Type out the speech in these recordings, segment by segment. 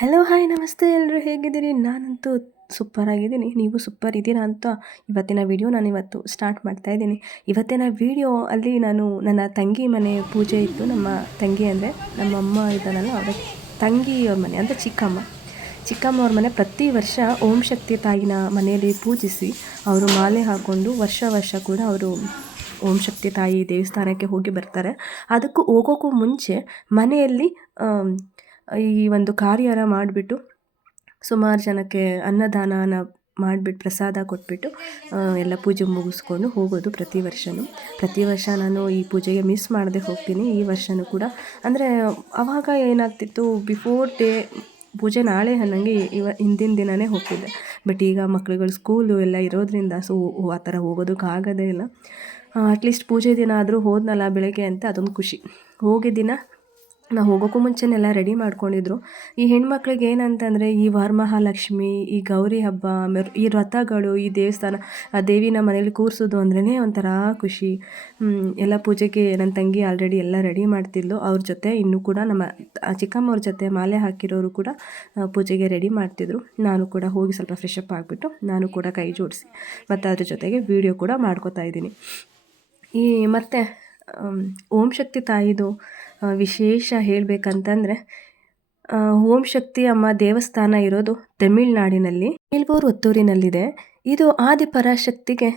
Hello hi ನಮಸ್ತೆ. ಎಲ್ಲರೂ ಹೇಗಿದ್ದೀರಿ? ನಾನಂತೂ ಸೂಪರ್ ಆಗಿದ್ದೀನಿ. ನೀವು ಸೂಪರ್ ಇದ್ದೀರಾ ಅಂತ ಇವತ್ತಿನ ವಿಡಿಯೋ ನಾನು ಇವತ್ತು ಸ್ಟಾರ್ಟ್ ಮಾಡ್ತಾ ಇದ್ದೀನಿ. ಇವತ್ತಿನ ವಿಡಿಯೋ ಅಲ್ಲಿ ನಾನು ನನ್ನ ತಂಗಿ ಮನೆ ಪೂಜೆ ಇತ್ತು. ನಮ್ಮ ತಂಗಿ ಅಂದರೆ ನಮ್ಮ ಅಮ್ಮ ಇದ್ದಾನಲ್ಲ ಅವರ ತಂಗಿಯವ್ರ ಮನೆ ಅಂದರೆ ಚಿಕ್ಕಮ್ಮ. ಚಿಕ್ಕಮ್ಮ ಅವ್ರ ಮನೆ ಪ್ರತಿ ವರ್ಷ ಓಂ ಶಕ್ತಿ ತಾಯಿನ ಮನೆಯಲ್ಲಿ ಪೂಜಿಸಿ, ಅವರು ಮಾಲೆ ಹಾಕ್ಕೊಂಡು ವರ್ಷ ವರ್ಷ ಕೂಡ ಅವರು ಓಂ ಶಕ್ತಿ ತಾಯಿ ದೇವಸ್ಥಾನಕ್ಕೆ ಹೋಗಿ ಬರ್ತಾರೆ. ಅದಕ್ಕೂ ಹೋಗೋಕ್ಕೂ ಮುಂಚೆ ಮನೆಯಲ್ಲಿ ಈ ಒಂದು ಕಾರ್ಯಾರ ಮಾಡಿಬಿಟ್ಟು ಸುಮಾರು ಜನಕ್ಕೆ ಅನ್ನದಾನನ ಮಾಡಿಬಿಟ್ಟು ಪ್ರಸಾದ ಕೊಟ್ಬಿಟ್ಟು ಎಲ್ಲ ಪೂಜೆ ಮುಗಿಸ್ಕೊಂಡು ಹೋಗೋದು ಪ್ರತಿ ವರ್ಷವೂ ಪ್ರತಿ ವರ್ಷ ನಾನು ಈ ಪೂಜೆಗೆ ಮಿಸ್ ಮಾಡದೆ ಹೋಗ್ತೀನಿ. ಈ ವರ್ಷವೂ ಕೂಡ. ಅಂದರೆ ಆವಾಗ ಏನಾಗ್ತಿತ್ತು ಬಿಫೋರ್ ಡೇ ಪೂಜೆ ನಾಳೆ ಅನ್ನಂಗೆ ಇವ, ಹಿಂದಿನ ದಿನವೇ ಹೋಗ್ತಿದ್ದೆ. ಬಟ್ ಈಗ ಮಕ್ಳುಗಳು ಸ್ಕೂಲು ಎಲ್ಲ ಇರೋದ್ರಿಂದ ಸೊ ಆ ಥರ ಹೋಗೋದಕ್ಕಾಗೋದೇ ಇಲ್ಲ. ಅಟ್ಲೀಸ್ಟ್ ಪೂಜೆ ದಿನ ಆದರೂ ಹೋದ್ನಲ್ಲ ಬೆಳಗ್ಗೆ ಅಂತ ಅದೊಂದು ಖುಷಿ. ಹೋಗಿದ್ದ ದಿನ ನಾವು ಹೋಗೋಕ್ಕೂ ಮುಂಚೆನೆಲ್ಲ ರೆಡಿ ಮಾಡ್ಕೊಂಡಿದ್ರು. ಈ ಹೆಣ್ಮಕ್ಳಿಗೆ ಏನಂತಂದರೆ ಈ ವರಮಹಾಲಕ್ಷ್ಮಿ, ಈ ಗೌರಿ ಹಬ್ಬ, ಆಮೇಲೆ ಈ ರಥಗಳು, ಈ ದೇವಸ್ಥಾನ, ಆ ದೇವಿನ ಮನೇಲಿ ಕೂರಿಸೋದು ಅಂದ್ರೇ ಒಂಥರ ಖುಷಿ. ಎಲ್ಲ ಪೂಜೆಗೆ ನನ್ನ ತಂಗಿ ಆಲ್ರೆಡಿ ಎಲ್ಲ ರೆಡಿ ಮಾಡ್ತಿದ್ಲು. ಅವ್ರ ಜೊತೆ ಇನ್ನೂ ಕೂಡ ನಮ್ಮ ಚಿಕ್ಕಮ್ಮವ್ರ ಜೊತೆ ಮಾಲೆ ಹಾಕಿರೋರು ಕೂಡ ಪೂಜೆಗೆ ರೆಡಿ ಮಾಡ್ತಿದ್ರು. ನಾನು ಕೂಡ ಹೋಗಿ ಸ್ವಲ್ಪ ಫ್ರೆಶ್ ಆಗಿಬಿಟ್ಟು ನಾನು ಕೂಡ ಕೈ ಜೋಡಿಸಿ ಮತ್ತು ಅದ್ರ ಜೊತೆಗೆ ವೀಡಿಯೋ ಕೂಡ ಮಾಡ್ಕೋತಾ ಇದ್ದೀನಿ. ಈ ಮತ್ತು ಓಂ ಶಕ್ತಿ ತಾಯಿದು ವಿಶೇಷ ಹೇಳಬೇಕಂತಂದರೆ ಓಂ ಶಕ್ತಿ ಅಮ್ಮ ದೇವಸ್ಥಾನ ಇರೋದು ತಮಿಳ್ನಾಡಿನಲ್ಲಿ. ಮೇಲ್ಬೋರ್ ಒತ್ತೂರಿನಲ್ಲಿದೆ. ಇದು ಆದಿಪರಾಶಕ್ತಿಗೆ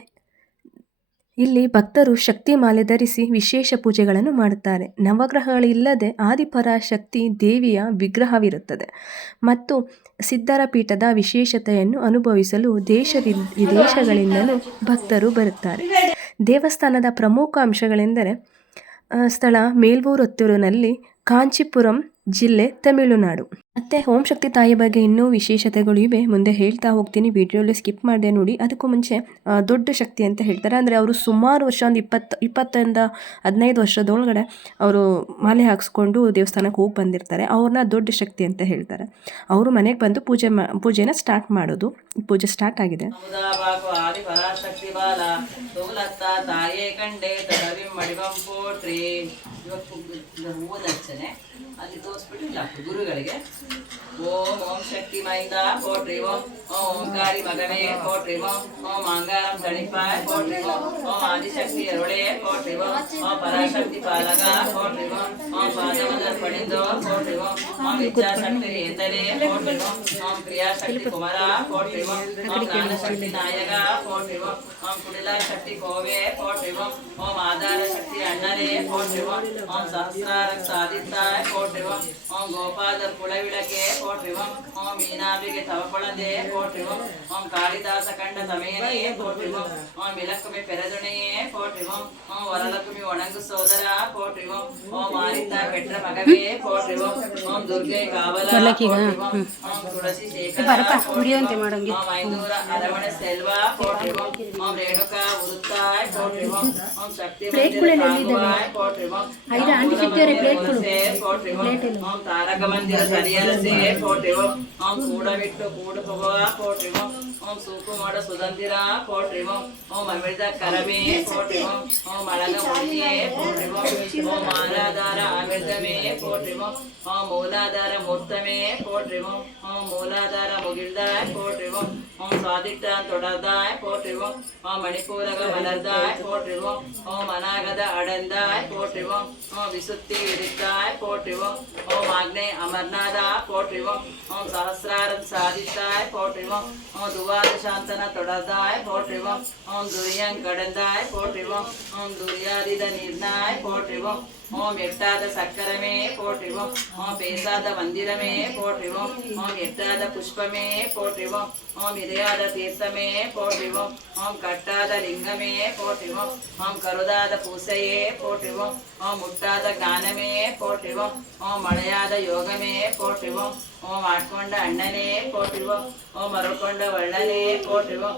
ಇಲ್ಲಿ ಭಕ್ತರು ಶಕ್ತಿ ಮಾಲೆ ಧರಿಸಿ ವಿಶೇಷ ಪೂಜೆಗಳನ್ನು ಮಾಡುತ್ತಾರೆ. ನವಗ್ರಹಗಳಿಲ್ಲದೆ ಆದಿಪರಾಶಕ್ತಿ ದೇವಿಯ ವಿಗ್ರಹವಿರುತ್ತದೆ. ಮತ್ತು ಸಿದ್ಧರ ಪೀಠದ ವಿಶೇಷತೆಯನ್ನು ಅನುಭವಿಸಲು ದೇಶ ವಿದೇಶಗಳಿಂದಲೂ ಭಕ್ತರು ಬರುತ್ತಾರೆ. ದೇವಸ್ಥಾನದ ಪ್ರಮುಖ ಅಂಶಗಳೆಂದರೆ ಸ್ಥಳ ಮೇಲ್ಬೂರೊತ್ತೂರಿನಲ್ಲಿ ಕಾಂಚೀಪುರಂ ಜಿಲ್ಲೆ ತಮಿಳುನಾಡು. ಮತ್ತು ಓಂ ಶಕ್ತಿ ತಾಯಿ ಬಗ್ಗೆ ಇನ್ನೂ ವಿಶೇಷತೆಗಳು ಇವೆ. ಮುಂದೆ ಹೇಳ್ತಾ ಹೋಗ್ತೀನಿ. ವಿಡಿಯೋಲಿ ಸ್ಕಿಪ್ ಮಾಡಿದೆ ನೋಡಿ. ಅದಕ್ಕೂ ಮುಂಚೆ ದೊಡ್ಡ ಶಕ್ತಿ ಅಂತ ಹೇಳ್ತಾರೆ. ಅಂದರೆ ಅವರು ಸುಮಾರು ವರ್ಷ, ಒಂದು ಇಪ್ಪತ್ತು, ಇಪ್ಪತ್ತರಿಂದ ಹದಿನೈದು ವರ್ಷದೊಳಗಡೆ ಅವರು ಮಾಲೆ ಹಾಕ್ಸ್ಕೊಂಡು ದೇವಸ್ಥಾನಕ್ಕೆ ಹೋಗಿ ಬಂದಿರ್ತಾರೆ. ಅವ್ರನ್ನ ದೊಡ್ಡ ಶಕ್ತಿ ಅಂತ ಹೇಳ್ತಾರೆ. ಅವರು ಮನೆಗೆ ಬಂದು ಪೂಜೆ ಮಾ, ಪೂಜೆನ ಸ್ಟಾರ್ಟ್ ಮಾಡೋದು. ಪೂಜೆ ಸ್ಟಾರ್ಟ್ ಆಗಿದೆ. ತೋರಿಸ್ಬಿಟ್ಟು ಗುರುಗಳಿಗೆ ಓಂ ಓಂ ಶಕ್ತಿ ಮೈಂದ ಪೋಟ್ರಿ ಓಂ ಓಂ ಓಂಕಾರಿ ಮಗನೇ ಪೋಟ್ರಿ ಓಂ ಓಂ ಅಂಗಾರಂ ತಣಿಪಾಯ ಪೋಟ್ರಿ ಓಂ ಓಂ ಆದಿಶಕ್ತಿ ಅರುಳೆ ಪೋಟ್ರಿ ಓಂ ಓಂ ಪರಾಶಕ್ತಿ ಪಾಲಕ ಪೋಟ್ರಿ ಓಂ ಓಂ ಪಾದಮದ ಪಡಿಂದೋ ಪೋಟ್ರಿ ಓಂ ಓಂ ಇಚ್ಛಾಶಕ್ತಿ ಎಂದಲೇ ಪೋಟ್ರಿ ಓಂ ಓಂ ಕ್ರಿಯಾಶಕ್ತಿ ಕುಮಾರ ಪೋಟ್ರಿ ಓಂ ಓಂ ಜ್ಞಾನಶಕ್ತಿ ನಾಯಕ ಪೋಟ್ರಿ ಓಂ ಓಂ ಕುಡಿಲ ಶಕ್ತಿ ಕೋವೆ ಪೋಟ್ರಿ ಓಂ ಓಂ ಆಧಾರ ಶಕ್ತಿ ಅಣ್ಣನೇ ಪೋಟ್ರಿ ಓಂ ಓಂ ಸಹಸ್ರಾರ ಸಾಧಿತ್ತಾಯ ಪೋಟ್ರಿ ಓಂ ಓಂ ಗೋಪಾದ ಕುಳವಿಳಕೆ ಪೋಟ್ರಿ ಓಂ ಓಂ ಮೀನಾಭಿಗೆ ತವಕೊಳದೆ ಪೋಟ್ರಿ ಓಂ ಓಂ ಕಾಳಿದಾಸ ಕಂಡ ತಮೇನೇ ಪೋಟ್ರಿ ಓಂ ಓಂ ವಿಲಕ್ಕುಮಿ ಪೆರದುಣೆಯೇ ಪೋಟ್ರಿ ಓಂ ಓಂ ವರಲಕ್ಷ್ಮಿ ಒಣಗು ಸೋದರ ಪೋಟ್ರಿ ಓಂ ಓಂ ಮಾರಿತ ಪೆಟ್ರ ಮಗವೇ ಪೋಟ್ರಿ ಓಂ ಓಂ ದುರ್ಗೆ ಕಾವಲ ಪೋಟ್ರಿ ಓಂ ಓಂ ತುಳಸಿ ಶೇಖರ ಪೋಟ್ರಿ ಓಂ ಓಂ ಐನೂರ ಅರವಣ ಸೆಲ್ವ ಪೋಟ್ರಿ ಓಂ ಓಂ ರೇಣುಕಾ ಉರುತ್ತಾಯ್ ಪೋಟ್ರಿ ಓಂ ಓಂ ಶಕ್ತಿ ಮಂದಿರ ಪೋಟ್ರಿ ಓಂ ವಲಸೆ ಪೋಟ್ರಿ ಓಂ ಓಂ ತಾರಕ ಮಂದಿರ ಸರಿಯಲಸೆ ಪೋಟ್ರಿ ಓಂ ಓಂ ಕೂಡವಿಟ್ಟು ಕೂಡು ಹೋಗುವ. ಪೋಟ್ರಿ ಓಂ ಓಂ ಸೂಕು ಮಾಡ ಸುಧಂದಿರ ಪೋಟ್ರಿ ಓಂ ಓಂ ಅಮಿರ್ದ ಕರಮೇ. ಪೋಟ್ರಿ ಓಂ ಓಂ ಅಳಗ ಮುಡಿಯೇ ಪೋಟ್ರಿ ಓಂ ಓಂ ಮಾಲಾಧಾರ ಅಮಿರ್ದಮೇ ಪೋಟ್ರಿ ಓಂ ಓಂ ಮೂಲಾಧಾರ ಮೂರ್ತಮೇ. ಪೋಟ್ರಿ ಓಂ ಓಂ ಮೂಲಾಧಾರ ಮುಗಿಲ್ದಾಯ ಪೋಟ್ರಿ ಓಂ ಓಂ ಸ್ವಾದಿಷ್ಟ ತೊಡದಾಯ ಪೋಟ್ರಿ ಓಂ ಓಂ ಮಣಿಪೂರಗ ಮಲರ್ದಾಯ ಪೋಟ್ರಿ ಓಂ ಓಂ ಅನಾಗದ ಅಡಂದಾಯ ಪೋಟ್ರಿ ಓಂ ಓಂ ವಿಸುತ್ತಿ ವಿರುದ್ಧಾಯ ಪೋಟ್ರಿ ಓಂ ಓಂ ಆಗ್ನೇ ಅಮರ್ನಾದ ಪೋಟ್ರಿ ಓಂ ಓಂ ಸಹಸ್ರಾರಂ ಸಾಧಿತಾಯ ಪೋಟ್ರಿ ಓಂ ಓಂ ದುವಾದ ಶಾಂತನ ತೊಡದಾಯ ಪೋಟ್ರಿ ಓಂ ಓಂ ದುರ್ಯಂ ಕಡಂದಾಯ ಪೋಟ್ರಿ ಓಂ ಓಂ ದುರ್ಯಾದಿದ ನಿರ್ನಾಯ ಪೋಟ್ರಿ ಓಂ ಓಂ ಎಟ್ಟಾದ ಸಕ್ಕರಮೇ ಪೋಟ್ರಿ ಓಂ ಓಂ ಪೇಸಾದ ಮಂದಿರಮೇ ಪೋಟ್ರಿ ಓಂ ಓಂ ಎಟ್ಟಾದ ಪುಷ್ಪಮೇ ಪೋಟ್ರಿ ಓಂ ಓಂ ಇರೆಯಾದ ತೀರ್ಥಮೇ ಪೋಟ್ರಿ ಓಂ ಓಂ ಕಟ್ಟಾದ ಲಿಂಗಮೇ ಪೋಟ್ರಿ ಓಂ ಓಂ ಕರುದಾದ ಪೂಸೆಯೇ ಪೋಟ್ರಿ ಓಂ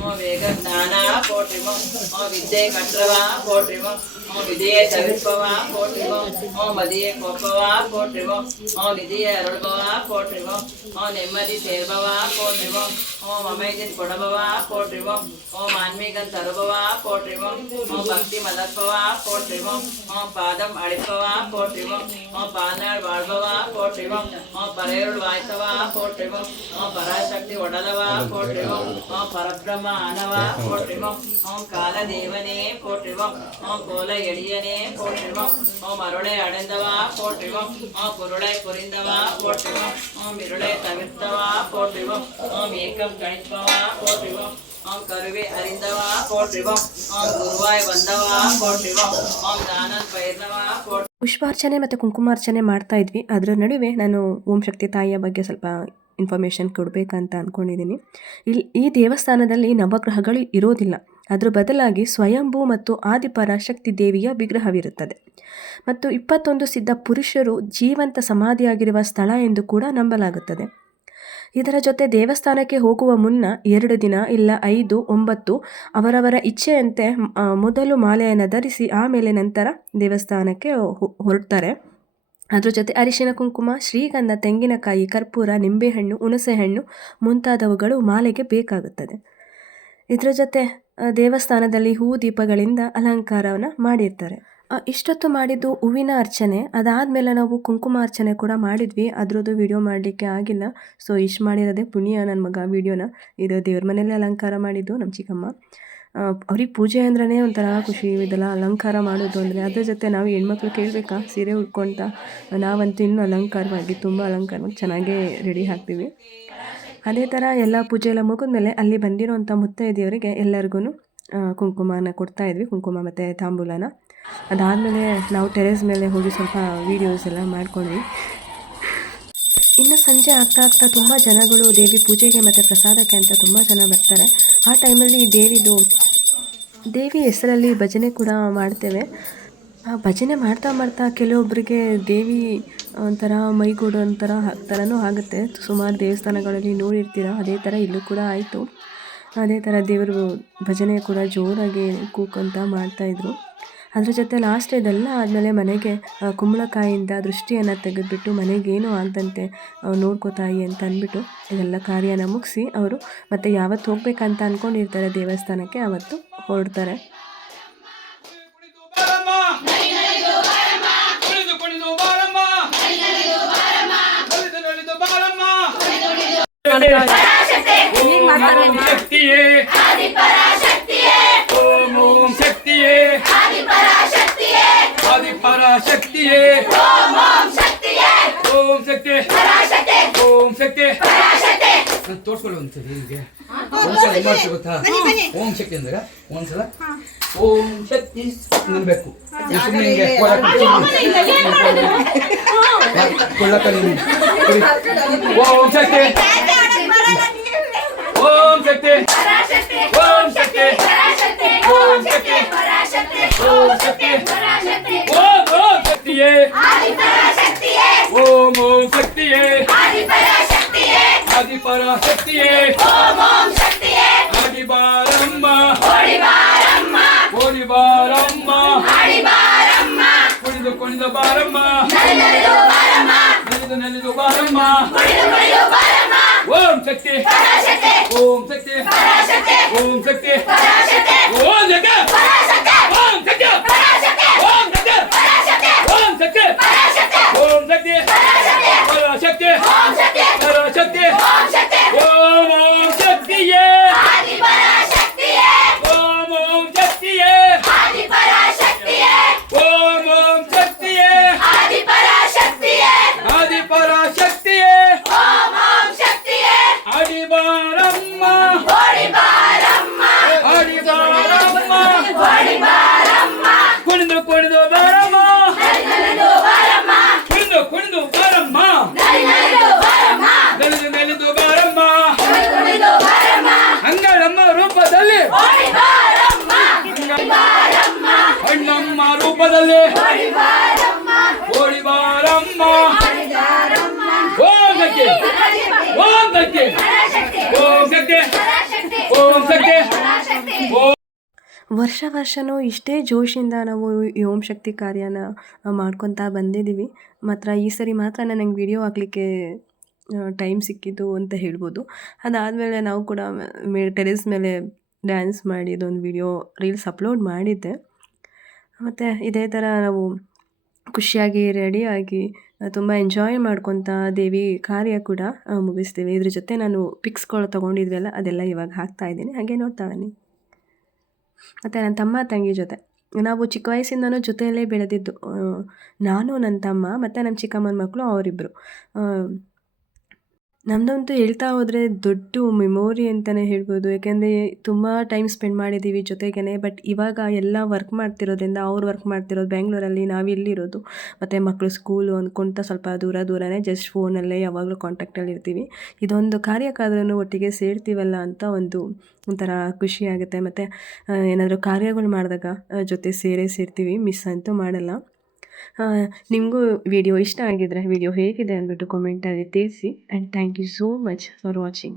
ஓ வேக ஞானா போற்றிவோம் ஓ வித்தை கற்றவா போற்றிவோம் ஓ விதியை தவிர்ப்பவா போற்றிவோம் ஓ மதியை கொப்பவா போற்றிவோம் ஓ நிதியை அருள்பவா போற்றிவோம் ஓ நிம்மதி சேர்பவா போற்றிவோம் ஓம் அமைதின் புடபவா போற்றிவோம் ஓம் ஆன்மீகம் தருபவா போற்றிவோம் ஓம் பக்தி மலர்பவா போற்றிவோம் ஓம் பாதம் அழிப்பவா போற்றிவோம் ஓம் பால்நாள் வாழ்பவா போற்றிவோம் ஓம் பரையருள் வாய்த்தவா போற்றிவோம் ஓம் பராசக்தி உடலவா போற்றிவோம் ஓம் பரபிரம ಮಾನವ ಪೋಟ್ರಿವಂ ಓಂ ಕಾಲದೇವನೇ ಪೋಟ್ರಿವಂ ಓಂ ಕೋಲ ಎಳಿಯನೇ ಪೋಟ್ರಿವಂ ಓಂ ಮರುಳೆ ಅಡೆಂದವ ಪೋಟ್ರಿವಂ ಓಂ ಕುರುಳೆ ಕುರಿಂದವ ಪೋಟ್ರಿವಂ ಓಂ ಮಿರುಳೆ ತವಿರ್ತವ ಪೋಟ್ರಿವಂ ಓಂ ಏಕಂ ಗಣಿತ್ವವ ಪೋಟ್ರಿವಂ ಓಂ ಕರುವೆ ಅರಿಂದವ ಪೋಟ್ರಿವಂ ಓಂ ಗುರುವಾಯ್ ಬಂದವ ಪೋಟ್ರಿವಂ ಓಂ ದಾನನ್ ಪೈರ್ನವ ಪೋಟ್ ಪುಷ್ಪಾರ್ಚನೆ ಮತ್ತು ಕುಂಕುಮಾರ್ಚನೆ ಮಾಡ್ತಾ ಇದ್ವಿ. ಅದರ ನಡುವೆ ನಾನು ಓಂ ಶಕ್ತಿ ತಾಯಿಯ ಬಗ್ಗೆ ಸ್ವಲ್ಪ ಇನ್ಫಾರ್ಮೇಷನ್ ಕೊಡಬೇಕಂತ ಅಂದ್ಕೊಂಡಿದ್ದೀನಿ ಇಲ್ಲಿ ಈ ದೇವಸ್ಥಾನದಲ್ಲಿ ನವಗ್ರಹಗಳು ಇರೋದಿಲ್ಲ. ಅದರ ಬದಲಾಗಿ ಸ್ವಯಂಭೂ ಮತ್ತು ಆದಿಪರಾಶಕ್ತಿ ದೇವಿಯ ವಿಗ್ರಹವಿರುತ್ತದೆ. ಮತ್ತು ಇಪ್ಪತ್ತೊಂದು ಸಿದ್ಧ ಪುರುಷರು ಜೀವಂತ ಸಮಾಧಿಯಾಗಿರುವ ಸ್ಥಳ ಎಂದು ಕೂಡ ನಂಬಲಾಗುತ್ತದೆ. ಇದರ ಜೊತೆ ದೇವಸ್ಥಾನಕ್ಕೆ ಹೋಗುವ ಮುನ್ನ ಎರಡು ದಿನ ಇಲ್ಲ ಐದು, ಒಂಬತ್ತು ಅವರವರ ಇಚ್ಛೆಯಂತೆ ಮೊದಲು ಮಾಲೆಯನ್ನು ಧರಿಸಿ ಆಮೇಲೆ ನಂತರ ದೇವಸ್ಥಾನಕ್ಕೆ ಹೊರಡ್ತಾರೆ. ಅದ್ರ ಜೊತೆ ಅರಿಶಿನ ಕುಂಕುಮ, ಶ್ರೀಗಂಧ, ತೆಂಗಿನಕಾಯಿ, ಕರ್ಪೂರ, ನಿಂಬೆಹಣ್ಣು, ಹುಣಸೆಹಣ್ಣು ಮುಂತಾದವುಗಳು ಮಾಲೆಗೆ ಬೇಕಾಗುತ್ತದೆ. ಇದರ ಜೊತೆ ದೇವಸ್ಥಾನದಲ್ಲಿ ಹೂ ದೀಪಗಳಿಂದ ಅಲಂಕಾರವನ್ನು ಮಾಡಿರ್ತಾರೆ. ಇಷ್ಟೊತ್ತು ಮಾಡಿದ್ದು ಹೂವಿನ ಅರ್ಚನೆ, ಅದಾದಮೇಲೆ ನಾವು ಕುಂಕುಮ ಅರ್ಚನೆ ಕೂಡ ಮಾಡಿದ್ವಿ. ಅದರದ್ದು ವಿಡಿಯೋ ಮಾಡಲಿಕ್ಕೆ ಆಗಿಲ್ಲ. ಸೊ ಇಷ್ಟು ಮಾಡಿರೋದೇ ಪುಣ್ಯ. ನನ್ನ ಮಗ ವಿಡಿಯೋನ ಇದು ದೇವ್ರ ಮನೇಲಿ ಅಲಂಕಾರ ಮಾಡಿದ್ದು ನಮ್ಮ ಚಿಕ್ಕಮ್ಮ. ಅವ್ರಿಗೆ ಪೂಜೆ ಅಂದ್ರೇ ಒಂಥರ ಖುಷಿ, ಇದೆಲ್ಲ ಅಲಂಕಾರ ಮಾಡೋದು ಅಂದರೆ ಅದ್ರ ಜೊತೆ ನಾವು ಹೆಣ್ಮಕ್ಳು ಕೇಳಬೇಕಾ? ಸೀರೆ ಉಟ್ಕೊಳ್ತಾ ನಾವಂತೂ ಇನ್ನೂ ಅಲಂಕಾರವಾಗಿ, ತುಂಬ ಅಲಂಕಾರವಾಗಿ ಚೆನ್ನಾಗೇ ರೆಡಿ ಹಾಕ್ತೀವಿ ಅದೇ ಥರ ಎಲ್ಲ ಪೂಜೆ ಎಲ್ಲ ಮುಗಿದ್ಮೇಲೆ ಅಲ್ಲಿ ಬಂದಿರೋಂಥ ಮುತ್ತೈದೆಯವರಿಗೆ ಎಲ್ಲರಿಗೂ ಕುಂಕುಮನ ಕೊಡ್ತಾ ಇದ್ವಿ, ಕುಂಕುಮ ಮತ್ತು ತಾಂಬೂಲನ. ಅದಾದಮೇಲೆ ನಾವು ಟೆರೇಸ್ ಮೇಲೆ ಹೋಗಿ ಸ್ವಲ್ಪ ವೀಡಿಯೋಸ್ ಎಲ್ಲ ಮಾಡ್ಕೊಂಡ್ವಿ. ಇನ್ನು ಸಂಜೆ ಆಗ್ತಾ ಆಗ್ತಾ ತುಂಬ ಜನಗಳು ದೇವಿ ಪೂಜೆಗೆ ಮತ್ತು ಪ್ರಸಾದಕ್ಕೆ ಅಂತ ತುಂಬ ಜನ ಬರ್ತಾರೆ. ಆ ಟೈಮಲ್ಲಿ ದೇವಿದು, ದೇವಿ ಹೆಸರಲ್ಲಿ ಭಜನೆ ಕೂಡ ಮಾಡ್ತೇವೆ. ಆ ಭಜನೆ ಮಾಡ್ತಾ ಮಾಡ್ತಾ ಕೆಲವೊಬ್ಬರಿಗೆ ದೇವಿ ಒಂಥರ ಮೈಗೂಡು ಒಂಥರ ಥರನೂ ಆಗುತ್ತೆ. ಸುಮಾರು ದೇವಸ್ಥಾನಗಳಲ್ಲಿ ನೋಡಿರ್ತೀರ, ಅದೇ ಥರ ಇಲ್ಲೂ ಕೂಡ ಆಯಿತು. ಅದೇ ಥರ ದೇವರು ಭಜನೆ ಕೂಡ ಜೋರಾಗಿ ಕೂಕೊಂತ ಮಾಡ್ತಾಯಿದ್ರು ಅದ್ರ ಜೊತೆ ಲಾಸ್ಟ್ ಇದೆಲ್ಲ ಆದಮೇಲೆ ಮನೆಗೆ ಕುಂಬಳಕಾಯಿಂದ ದೃಷ್ಟಿಯನ್ನು ತೆಗೆದುಬಿಟ್ಟು ಮನೆಗೇನು ಅಂತಂತೆ ನೋಡ್ಕೋತಾಯಿ ಅಂತ ಅಂದ್ಬಿಟ್ಟು ಇದೆಲ್ಲ ಕಾರ್ಯನ ಮುಗಿಸಿ ಅವರು ಮತ್ತೆ ಯಾವತ್ತು ಹೋಗ್ಬೇಕಂತ ಅಂದ್ಕೊಂಡಿರ್ತಾರೆ ದೇವಸ್ಥಾನಕ್ಕೆ ಅವತ್ತು ಹೊರಡ್ತಾರೆ. ಆದಿ ಓಂ ಓಂ ಶಕ್ತಿಯೇ. ಆದಿಪರಾಶಕ್ತಿಯೇ ಓಂ ಶಕ್ತಿ. ಓಂ ಶಕ್ತಿ. ನಾನು ತೋರ್ಸ್ಕೊಳ್ಳಿ ಒಂದ್ಸರಿ ಹೀಗೆ. ಒಂದ್ಸಲ ಹೆಂಗ್ ಮಾಡ್ತೀವಿ ಗೊತ್ತಾ? ಓಂ ಶಕ್ತಿ ಅಂದ್ರೆ ಒಂದ್ಸಲ ಓಂ ಶಕ್ತಿ ನಂಬಬೇಕು ಸುಮ್ಮನೆ ಹಿಂಗೆ ಕೊಳ್ಳಕ್ಕ. ಓಂ ಶಕ್ತಿ. ಆದಿಪರಾಶಕ್ತಿಯೇ ಆದಿ ಬಾರಮ್ಮ ಓಡಿ ಬಾರಮ್ಮ ಕುಣಿದು ಕುಣಿದು ಬಾರಮ್ಮ ನೆನೆದು ನೆನೆದು ಬಾರಮ್ಮ ಓಂ ಶಕ್ತಿ ಓಂ ಶಕ್ತಿ ಓಂ ಶಕ್ತಿ ಓಂ ಶಕ್ತಿ ಓಂ ಶಕ್ತಿ ಓಂ ಶಕ್ತಿ ಓಂ ಶಕ್ತಿ ಓಂ ಶಕ್ತಿ ಪರಾಶಕ್ತಿ ಪರಾಶಕ್ತಿ ವರ್ಷ ವರ್ಷವೂ ಇಷ್ಟೇ ಜೋಶಿಂದ ನಾವು ಓಂ ಶಕ್ತಿ ಕಾರ್ಯನ ಮಾಡ್ಕೊತಾ ಬಂದಿದ್ದೀವಿ. ಮಾತ್ರ ಈ ಸರಿ ಮಾತ್ರ ನನಗೆ ವಿಡಿಯೋ ಹಾಕ್ಲಿಕ್ಕೆ ಟೈಮ್ ಸಿಕ್ಕಿದ್ದು ಅಂತ ಹೇಳ್ಬೋದು. ಅದಾದಮೇಲೆ ನಾವು ಕೂಡ ಮೇ, ಟೆರೇಸ್ ಮೇಲೆ ಡ್ಯಾನ್ಸ್ ಮಾಡಿ ಇದೊಂದು ವಿಡಿಯೋ ರೀಲ್ಸ್ ಅಪ್ಲೋಡ್ ಮಾಡಿದ್ದೆ. ಮತ್ತು ಇದೇ ಥರ ನಾವು ಖುಷಿಯಾಗಿ ರೆಡಿಯಾಗಿ ತುಂಬ ಎಂಜಾಯ್ ಮಾಡ್ಕೊತಾ ದೇವಿ ಕಾರ್ಯ ಕೂಡ ಮುಗಿಸ್ತೀವಿ. ಇದ್ರ ಜೊತೆ ನಾನು ಪಿಕ್ಸ್ಗಳು ತೊಗೊಂಡಿದ್ವಲ್ಲ ಅದೆಲ್ಲ ಇವಾಗ ಹಾಕ್ತಾ ಇದ್ದೀನಿ. ಹಾಗೆ ನೋಡ್ತಾ ಬನ್ನಿ. ಮತ್ತು ನನ್ನ ತಮ್ಮ ತಂಗಿ ಜೊತೆ. ನಾವು ಚಿಕ್ಕ ವಯಸ್ಸಿಂದನೂ ಜೊತೆಯಲ್ಲೇ ಬೆಳೆದಿದ್ದು. ನಾನು ನನ್ನ ತಮ್ಮ, ಮತ್ತು ನಮ್ಮ ಚಿಕ್ಕಮ್ಮನ ಮಕ್ಕಳು ಅವರಿಬ್ಬರು ನಮ್ಮದಂತೂ ಹೇಳ್ತಾ ಹೋದರೆ ದೊಡ್ಡ ಮೆಮೊರಿ ಅಂತಲೇ ಹೇಳ್ಬೋದು. ಯಾಕೆಂದರೆ ತುಂಬ ಟೈಮ್ ಸ್ಪೆಂಡ್ ಮಾಡಿದ್ದೀವಿ ಜೊತೆಗೇ ಬಟ್ ಇವಾಗ ಎಲ್ಲ ವರ್ಕ್ ಮಾಡ್ತಿರೋದ್ರಿಂದ ಅವ್ರು ವರ್ಕ್ ಮಾಡ್ತಿರೋದು ಬೆಂಗಳೂರಲ್ಲಿ ನಾವು ಇಲ್ಲಿರೋದು. ಮತ್ತು ಮಕ್ಕಳು ಸ್ಕೂಲು ಅಂದ್ಕೊಳ್ತಾ ಸ್ವಲ್ಪ ದೂರ ದೂರನೇ ಜಸ್ಟ್ ಫೋನಲ್ಲೇ ಯಾವಾಗಲೂ ಕಾಂಟ್ಯಾಕ್ಟಲ್ಲಿ ಇರ್ತೀವಿ. ಇದೊಂದು ಕಾರ್ಯಕ್ಕಾದ್ರೂ ಒಟ್ಟಿಗೆ ಸೇರ್ತೀವಲ್ಲ ಅಂತ ಒಂದು ಒಂಥರ ಖುಷಿ ಆಗುತ್ತೆ. ಮತ್ತು ಏನಾದರೂ ಕಾರ್ಯಗಳು ಮಾಡಿದಾಗ ಜೊತೆ ಸೇರೇ ಸೇರ್ತೀವಿ ಮಿಸ್ ಅಂತೂ ಮಾಡಲ್ಲ. ನಿಮಗೂ ವಿಡಿಯೋ ಇಷ್ಟ ಆಗಿದ್ರೆ ವಿಡಿಯೋ ಹೇಗಿದೆ ಅಂದ್ಬಿಟ್ಟು ಕಾಮೆಂಟಲ್ಲಿ ತಿಳಿಸಿ and thank you so much for watching